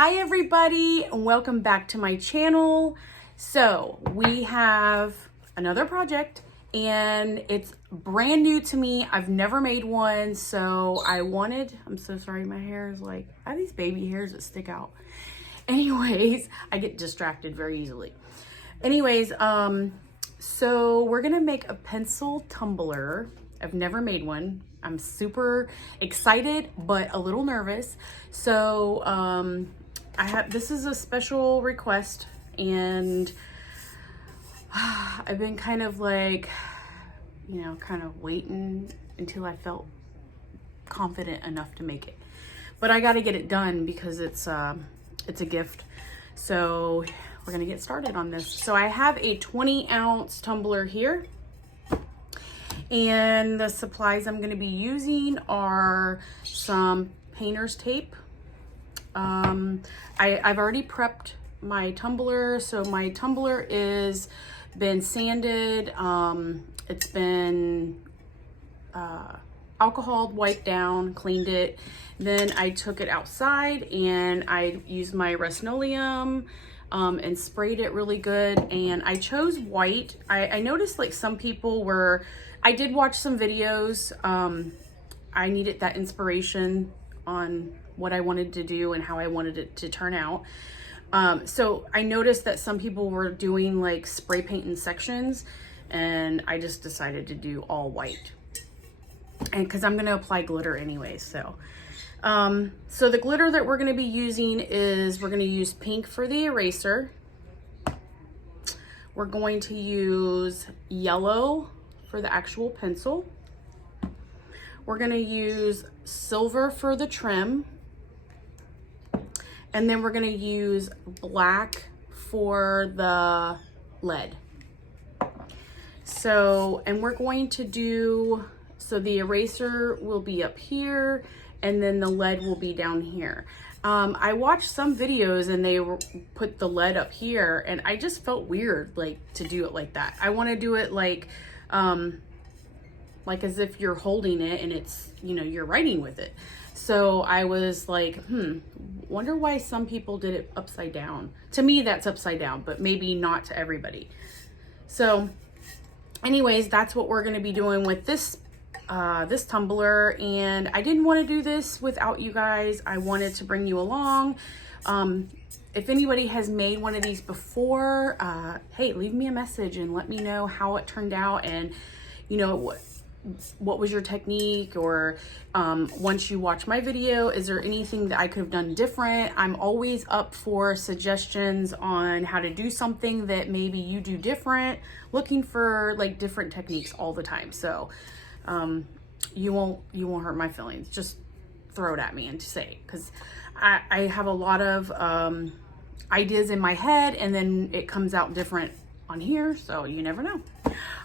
Hi everybody, and welcome back to my channel. So we have another project and it's brand new to me. I've never made one, so I'm so sorry, my hair is like, I have these baby hairs that stick out. Anyways, I get distracted very easily. Anyways, so we're gonna make a pencil tumbler. I've never made one. I'm super excited, but a little nervous. So this is a special request, and I've been kind of like, kind of waiting until I felt confident enough to make it. But I got to get it done because it's a gift. So we're gonna get started on this. So I have a 20-ounce tumbler here. And the supplies I'm going to be using are some painter's tape. I've already prepped my tumbler. So my tumbler is been sanded. It's been alcohol wiped down, cleaned it. Then I took it outside and I used my Rustn oleum and sprayed it really good. And I chose white. I noticed like some people were, I did watch some videos. I needed that inspiration on what I wanted to do and how I wanted it to turn out. So I noticed that some people were doing like spray paint in sections, and I just decided to do all white. And because I'm going to apply glitter anyway. So the glitter that we're going to be using is, we're going to use pink for the eraser. We're going to use yellow for the actual pencil. We're going to use silver for the trim. And then we're going to use black for the lead. So, and we're going to do, so the eraser will be up here and then the lead will be down here. I watched some videos and they put the lead up here, and I just felt weird like to do it like that. I want to do it like as if you're holding it and it's, you're writing with it. So I was like, wonder why some people did it upside down. To me, that's upside down, but maybe not to everybody. So anyways, that's what we're going to be doing with this this tumbler. And I didn't want to do this without you guys. I wanted to bring you along. If anybody has made one of these before, hey, leave me a message and let me know how it turned out, and what was your technique, or once you watch my video, is there anything that I could have done different? I'm always up for suggestions on how to do something that maybe you do different, looking for like different techniques all the time. So you won't hurt my feelings. Just throw it at me and say it, because I have a lot of ideas in my head, and then it comes out different on here, so you never know.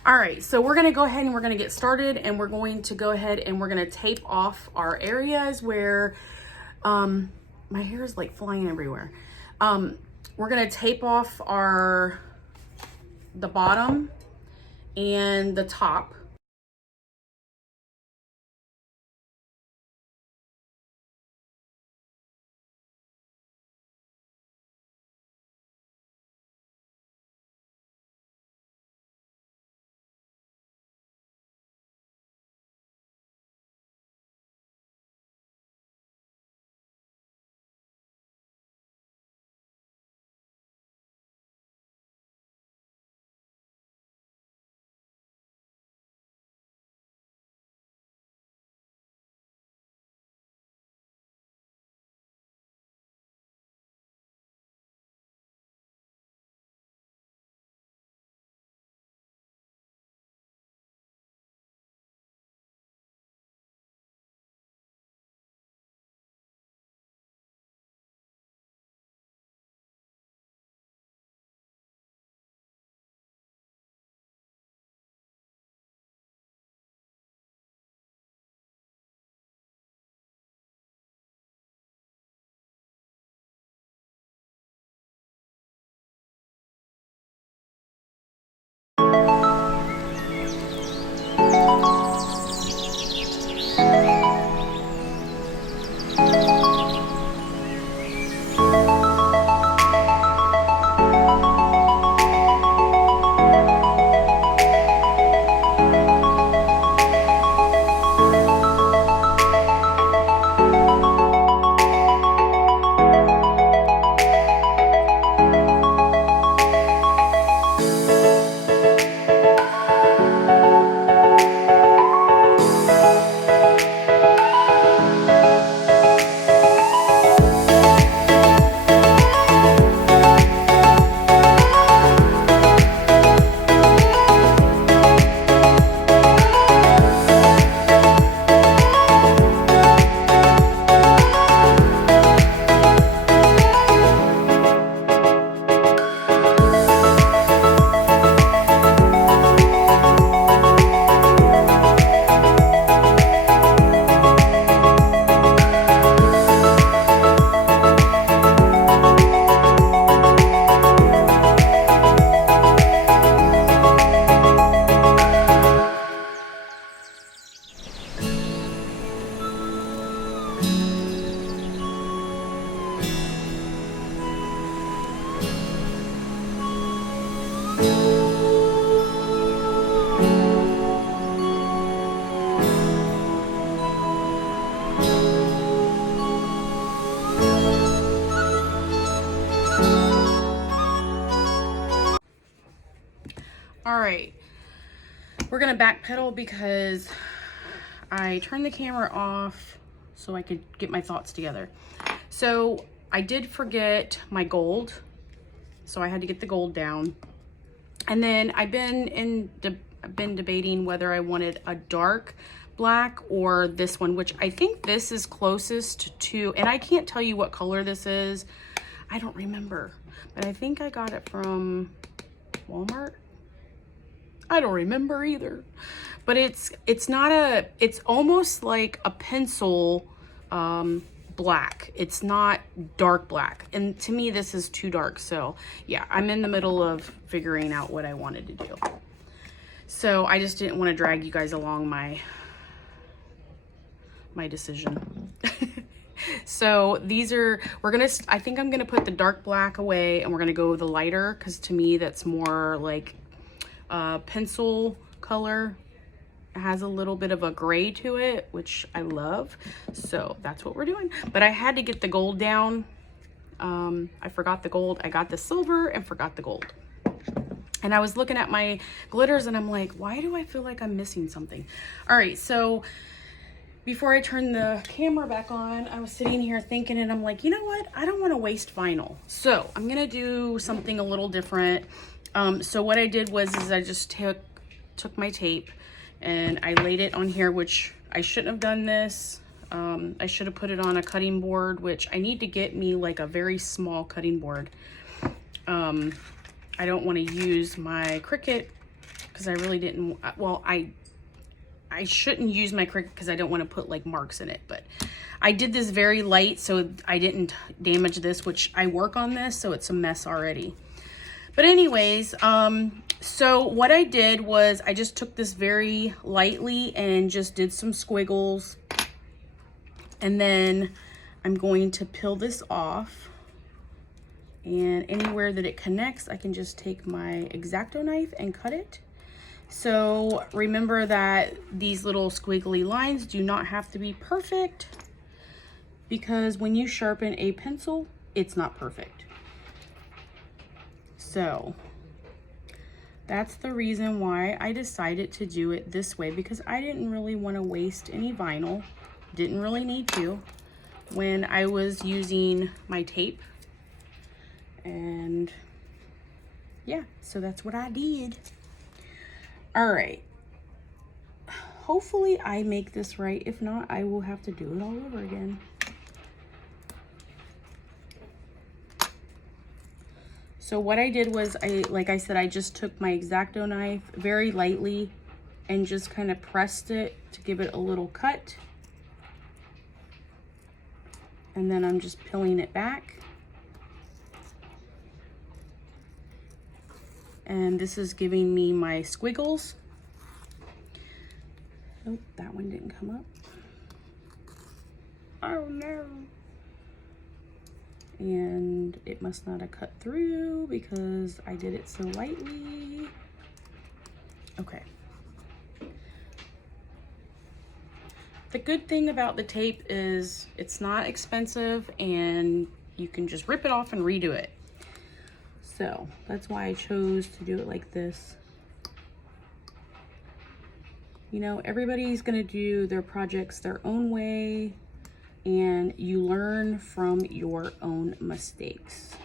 All right, so we're gonna go ahead and we're gonna get started, and we're going to go ahead and we're gonna tape off our areas where my hair is like flying everywhere. We're gonna tape off the bottom and the top. right, we're gonna backpedal because I turned the camera off so I could get my thoughts together. So I did forget my gold, so I had to get the gold down. And then I've been debating whether I wanted a dark black or this one, which I think this is closest to, and I can't tell you what color this is. I don't remember, but I think I got it from Walmart. I don't remember either, but it's not a, it's almost like a pencil black. It's not dark black, and to me this is too dark. So yeah, I'm in the middle of figuring out what I wanted to do, so I just didn't want to drag you guys along my decision. So these are, I think I'm gonna put the dark black away and we're gonna go with the lighter, because to me that's more like pencil color. It has a little bit of a gray to it, which I love. So that's what we're doing. But I had to get the gold down. I forgot the gold. I got the silver and forgot the gold. And I was looking at my glitters and I'm like, why do I feel like I'm missing something? All right, so before I turned the camera back on, I was sitting here thinking, and I'm like, you know what? I don't want to waste vinyl. So I'm gonna do something a little different. So what I did was I just took my tape and I laid it on here, which I shouldn't have done this. I should have put it on a cutting board, which I need to get me like a very small cutting board. I don't want to use my Cricut because I really didn't, well, I shouldn't use my Cricut because I don't want to put like marks in it, but I did this very light so I didn't damage this, which I work on this, so it's a mess already. But anyways, so what I did was I just took this very lightly and just did some squiggles. And then I'm going to peel this off. And anywhere that it connects, I can just take my X-Acto knife and cut it. So remember that these little squiggly lines do not have to be perfect, because when you sharpen a pencil, it's not perfect. So that's the reason why I decided to do it this way, because I didn't really want to waste any vinyl. Didn't really need to when I was using my tape. And yeah, so that's what I did. All right. Hopefully I make this right. If not, I will have to do it all over again. So what I did was, like I said, I just took my X-Acto knife very lightly and just kind of pressed it to give it a little cut. And then I'm just peeling it back. And this is giving me my squiggles. Oh, that one didn't come up. Oh no. And it must not have cut through because I did it so lightly. Okay. The good thing about the tape is it's not expensive and you can just rip it off and redo it. So that's why I chose to do it like this. You know, everybody's gonna do their projects their own way, and you learn from your own mistakes.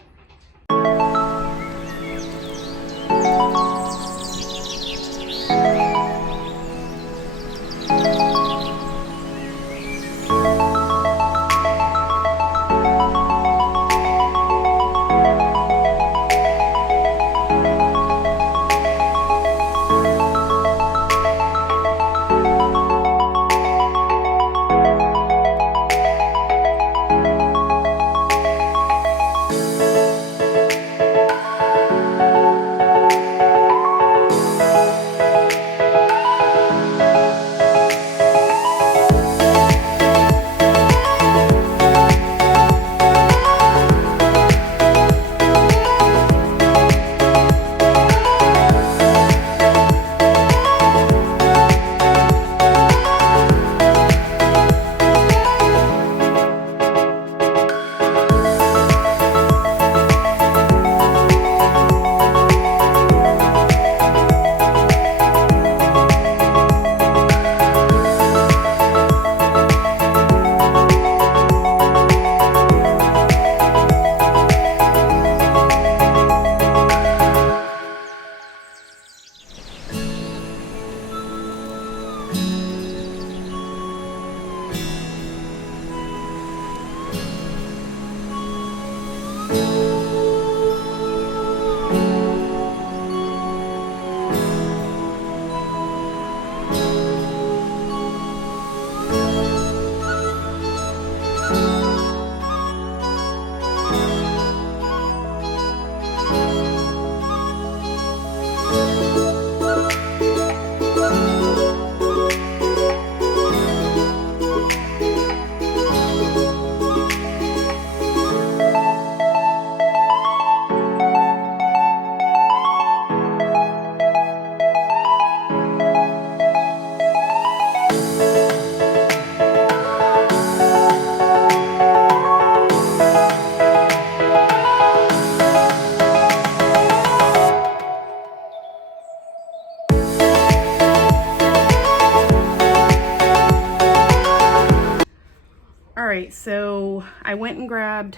went and grabbed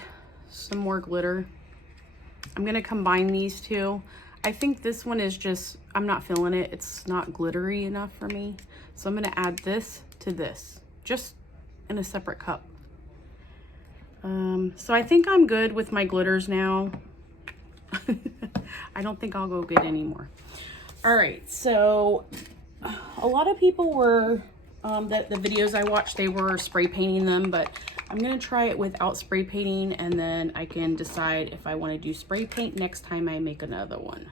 some more glitter. I'm gonna combine these two. I think this one is just, I'm not feeling it. It's not glittery enough for me. So I'm gonna add this to this, just in a separate cup. So I think I'm good with my glitters now. I don't think I'll go get any more. All right, so a lot of people were, the videos I watched, they were spray painting them, but I'm gonna try it without spray painting, and then I can decide if I wanna do spray paint next time I make another one.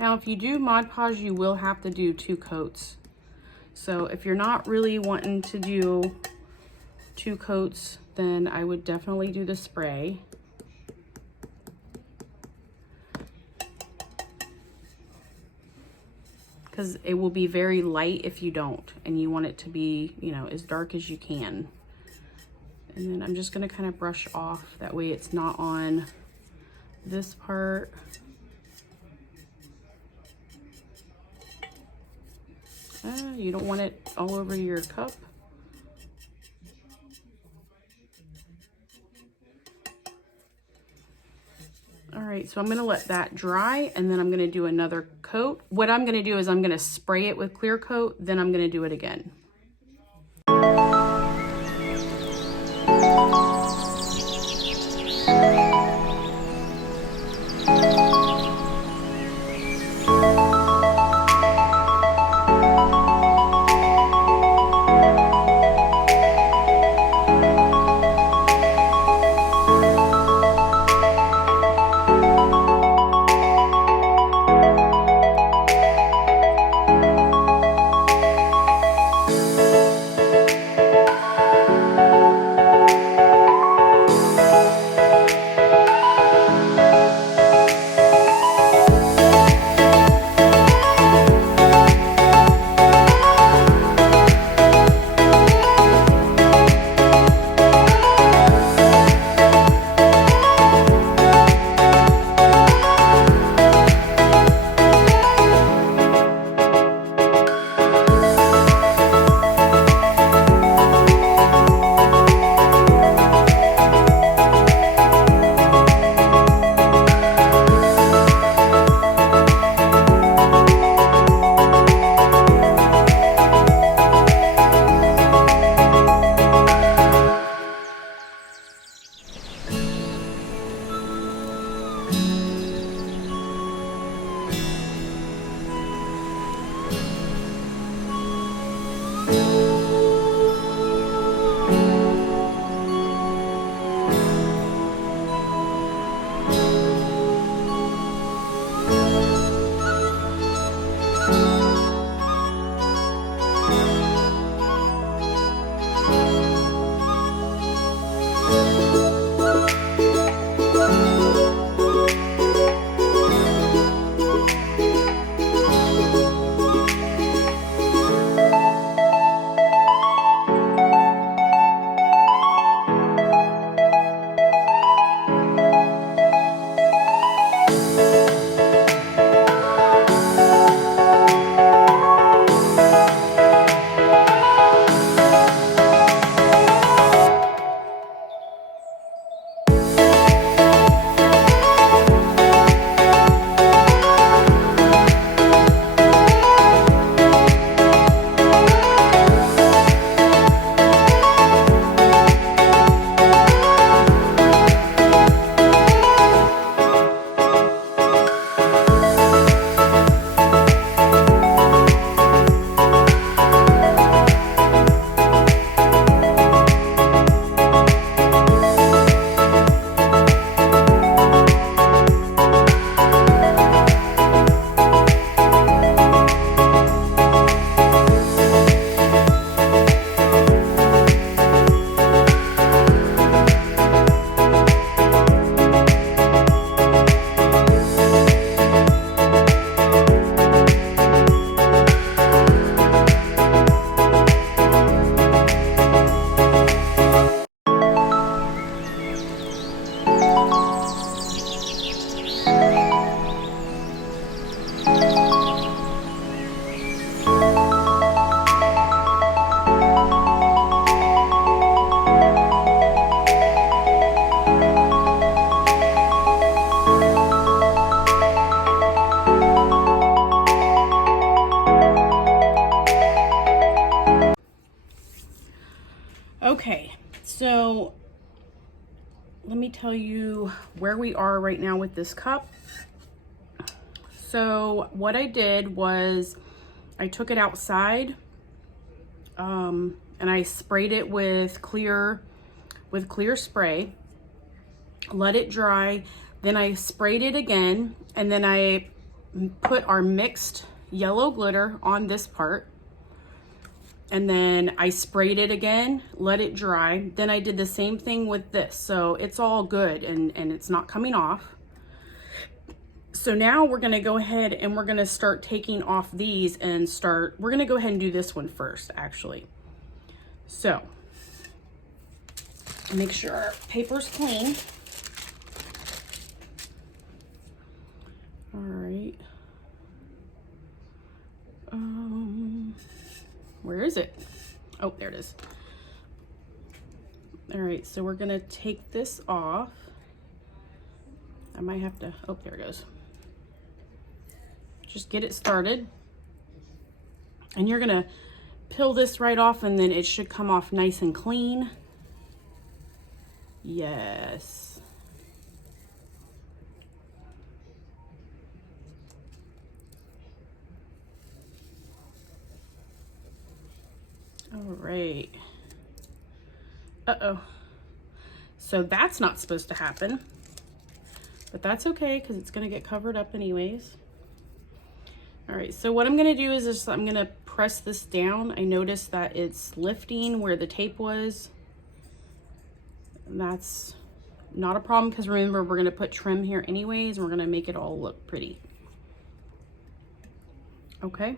Now, if you do Mod-Podge, you will have to do 2 coats. So if you're not really wanting to do 2 coats, then I would definitely do the spray. Because it will be very light if you don't, and you want it to be, you know, as dark as you can. And then I'm just gonna kind of brush off, that way it's not on this part. You don't want it all over your cup. All right, so I'm gonna let that dry, and then I'm gonna do another coat. What I'm gonna do is I'm gonna spray it with clear coat, then I'm gonna do it again. Okay, so let me tell you where we are right now with this cup. So what I did was I took it outside and I sprayed it with clear spray, let it dry. Then I sprayed it again, and then I put our mixed yellow glitter on this part. And then I sprayed it again, let it dry. Then I did the same thing with this. So it's all good and it's not coming off. So now we're gonna go ahead and we're gonna start taking off these and we're gonna go ahead and do this one first, actually. So, make sure our paper's clean. All right. Where is it? Oh, there it is. All right, so we're gonna take this off. I might have to, oh, there it goes. Just get it started. And you're gonna peel this right off, and then it should come off nice and clean. Yes. All right. Uh-oh. So that's not supposed to happen, but that's okay because it's gonna get covered up anyways. All right, so what I'm gonna do is just, I'm gonna press this down. I noticed that it's lifting where the tape was. And that's not a problem because remember, we're gonna put trim here anyways, and we're gonna make it all look pretty. Okay,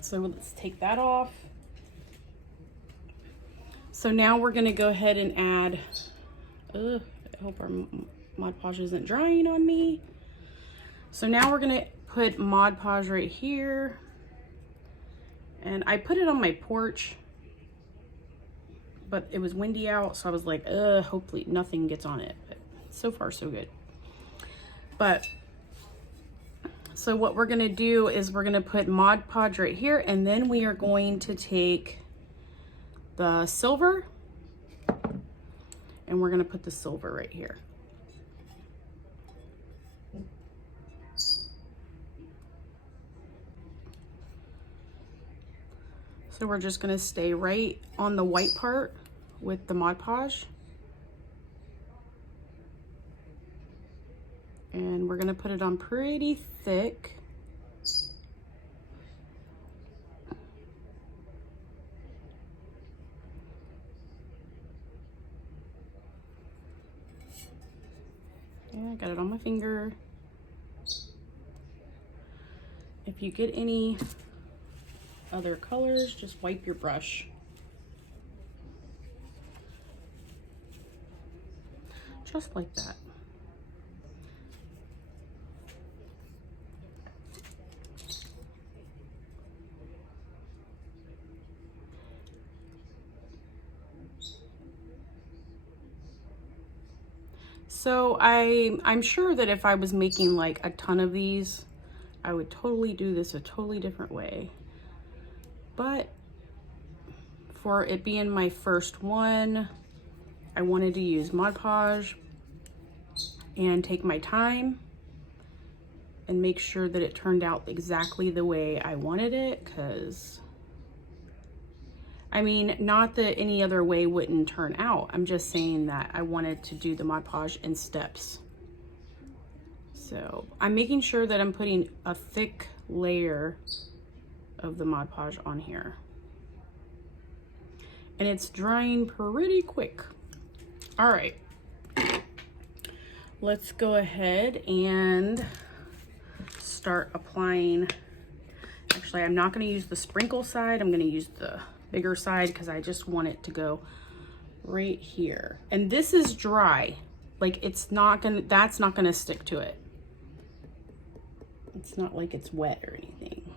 so let's take that off. So now we're gonna go ahead and add, I hope our Mod-Podge isn't drying on me. So now we're gonna put Mod-Podge right here. And I put it on my porch, but it was windy out, so I was like, hopefully nothing gets on it. But so far, so good. But, so what we're gonna do is we're gonna put Mod-Podge right here, and then we are going to take the silver, and we're gonna put the silver right here. So we're just gonna stay right on the white part with the Mod-Podge. And we're gonna put it on pretty thick. Yeah, I got it on my finger. If you get any other colors, just wipe your brush. Just like that. So I'm sure that if I was making like a ton of these, I would totally do this a totally different way. But for it being my first one, I wanted to use Mod-Podge and take my time and make sure that it turned out exactly the way I wanted it, because I mean, not that any other way wouldn't turn out. I'm just saying that I wanted to do the Mod-Podge in steps. So I'm making sure that I'm putting a thick layer of the Mod-Podge on here. And it's drying pretty quick. All right. Let's go ahead and start applying. Actually, I'm not going to use the sprinkle side. I'm going to use the bigger side because I just want it to go right here. And this is dry. Like it's not going to, that's not going to stick to it. It's not like it's wet or anything.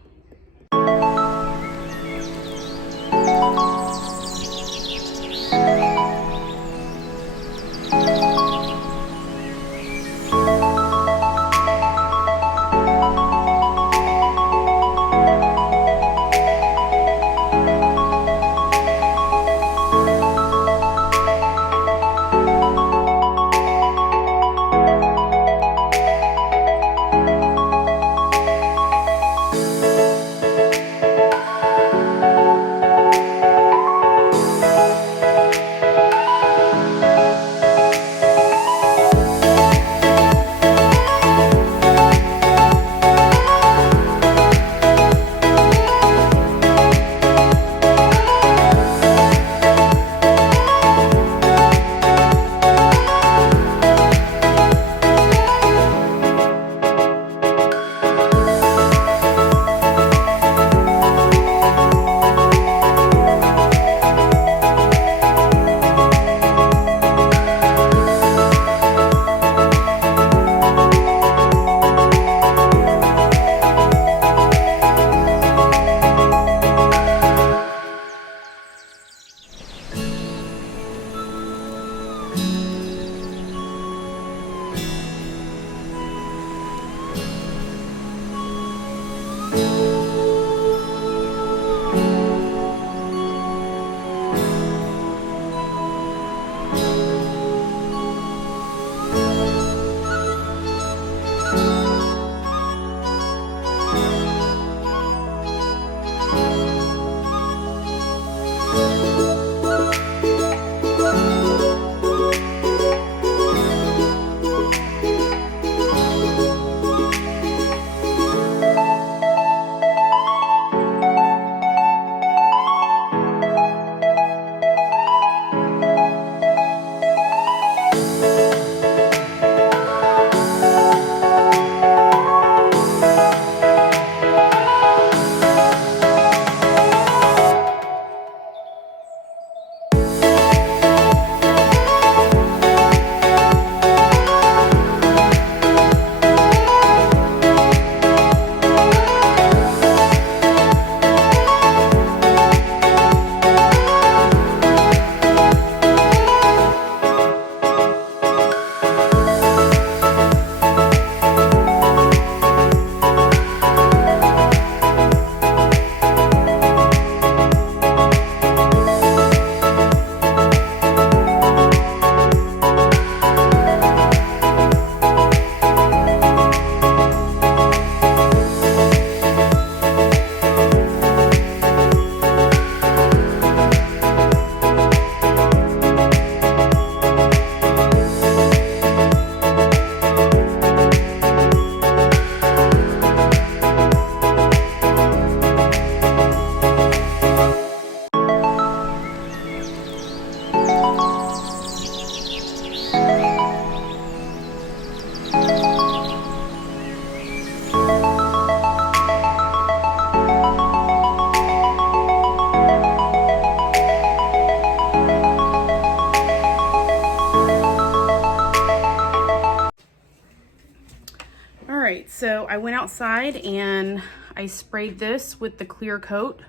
I went outside and I sprayed this with the clear coat.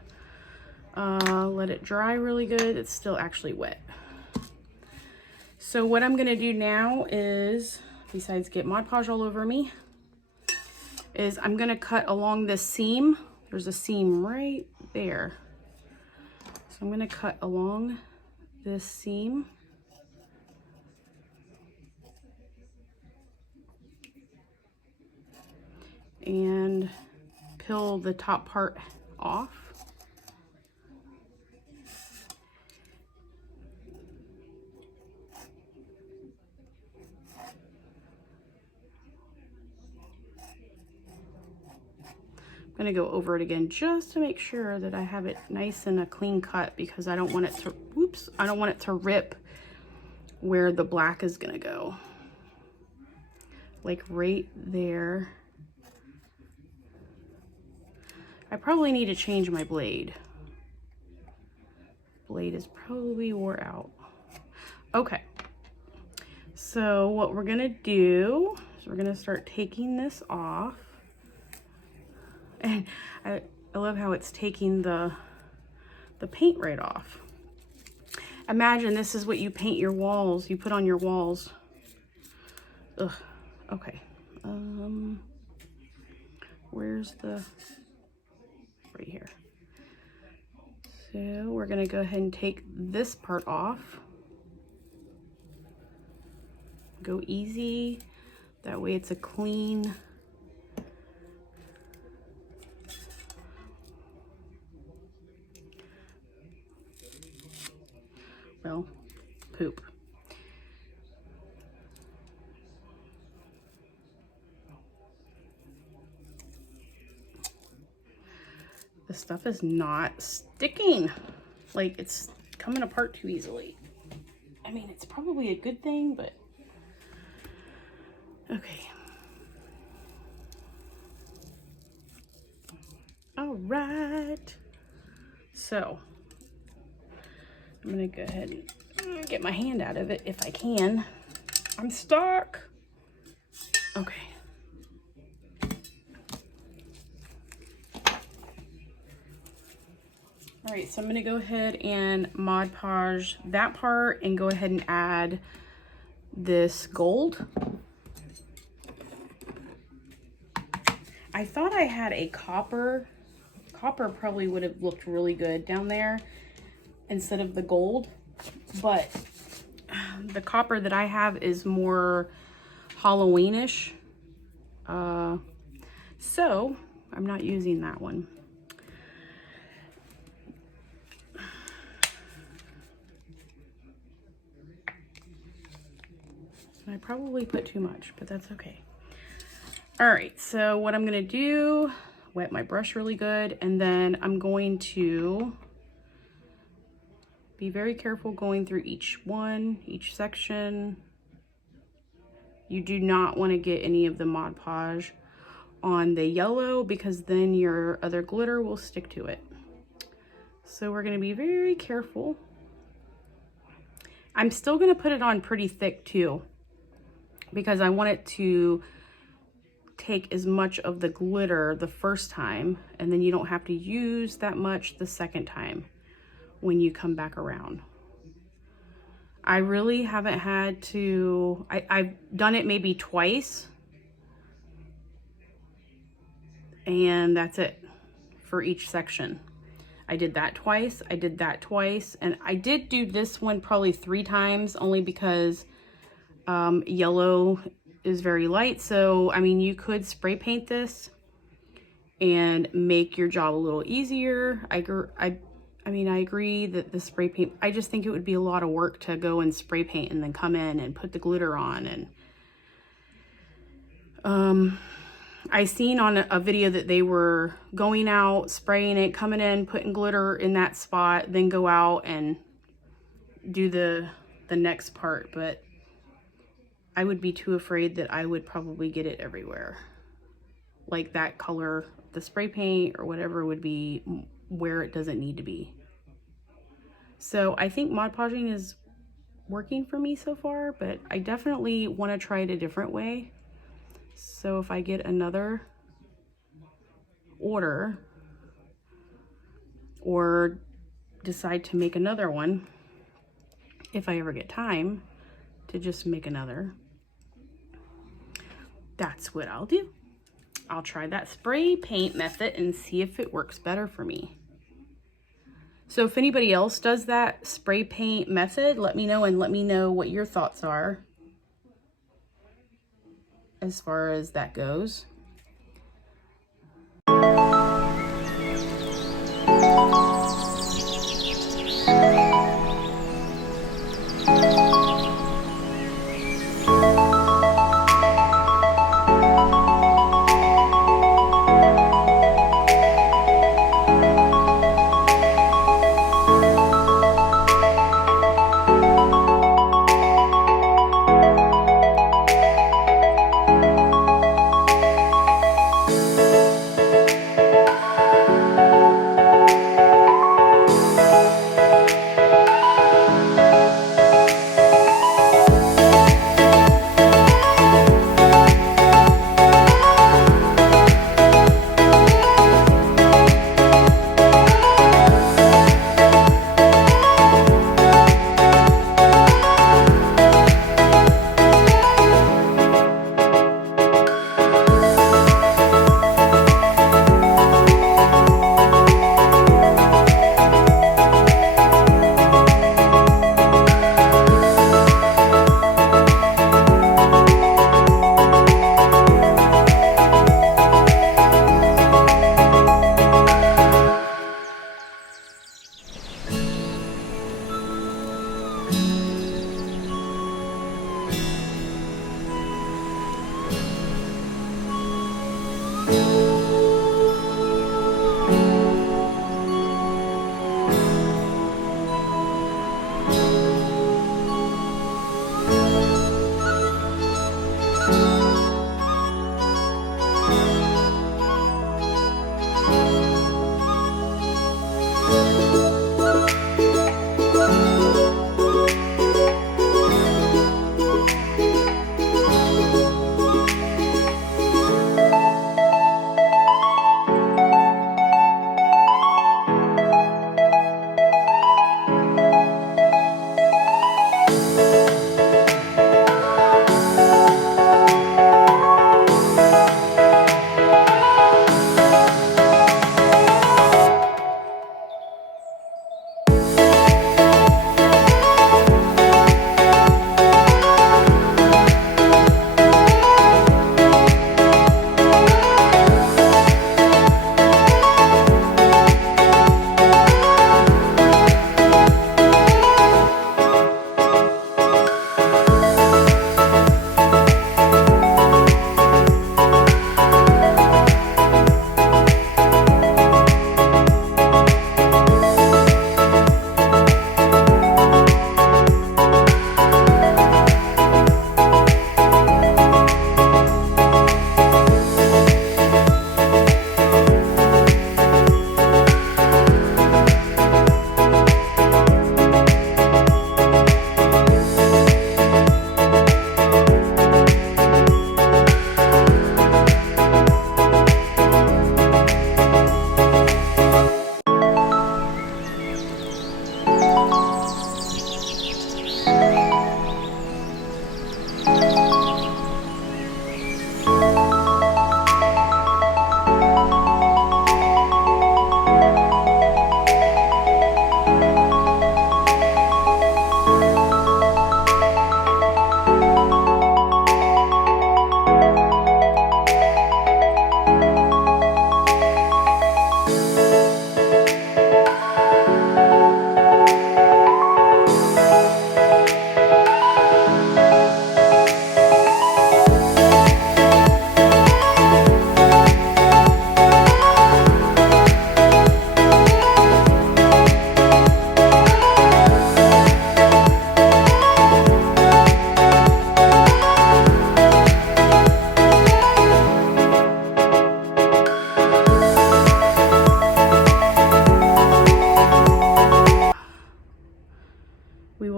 Let it dry really good. It's still actually wet. So what I'm gonna do now is, besides get Mod Podge all over me, is I'm gonna cut along this seam. There's a seam right there. So I'm gonna cut along this seam. And peel the top part off. I'm gonna go over it again just to make sure that I have it nice and a clean cut, because I don't want it to, whoops, I don't want it to rip where the black is gonna go. Like right there. I probably need to change my blade. Blade is probably wore out. Okay, so what we're gonna do is we're gonna start taking this off. And I love how it's taking the paint right off. Imagine this is what you paint your walls, you put on your walls. Ugh, okay. Where's the, right here. So we're gonna go ahead and take this part off. Go easy, that way it's a clean, well, poop. This stuff is not sticking. Like, it's coming apart too easily. I mean, it's probably a good thing, but okay. All right. So I'm gonna go ahead and get my hand out of it if I can. I'm stuck. Okay. All right, so I'm gonna go ahead and Mod Podge that part and go ahead and add this gold. I thought I had a copper. Copper probably would have looked really good down there instead of the gold, but the copper that I have is more Halloweenish. So I'm not using that one. I probably put too much, but that's okay. All right, so what I'm gonna do, wet my brush really good, and then I'm going to be very careful going through each one, each section. You do not want to get any of the Mod Podge on the yellow, because then your other glitter will stick to it. So we're gonna be very careful. I'm still gonna put it on pretty thick too, because I want it to take as much of the glitter the first time, and then you don't have to use that much the second time when you come back around. I really haven't had to, I've done it maybe twice, and that's it for each section. I did that twice, I did that twice, and I did do this one probably 3 times, only because yellow is very light. So I mean, you could spray paint this and make your job a little easier. I mean, I agree that the spray paint, I just think it would be a lot of work to go and spray paint and then come in and put the glitter on. And I seen on a video that they were going out, spraying it, coming in, putting glitter in that spot, then go out and do the next part. But I would be too afraid that I would probably get it everywhere. Like that color, the spray paint or whatever would be where it doesn't need to be. So I think Mod Podging is working for me so far, but I definitely want to try it a different way. So if I get another order or decide to make another one if I ever get time to just make another, that's what I'll do. I'll try that spray paint method and see if it works better for me. So if anybody else does that spray paint method, let me know, and let me know what your thoughts are as far as that goes.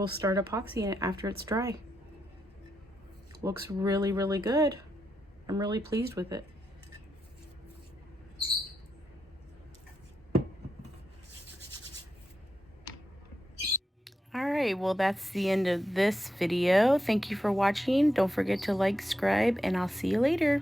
will start epoxying it after it's dry. Looks really, really good. I'm really pleased with it. Alright, well that's the end of this video. Thank you for watching. Don't forget to like, subscribe, and I'll see you later.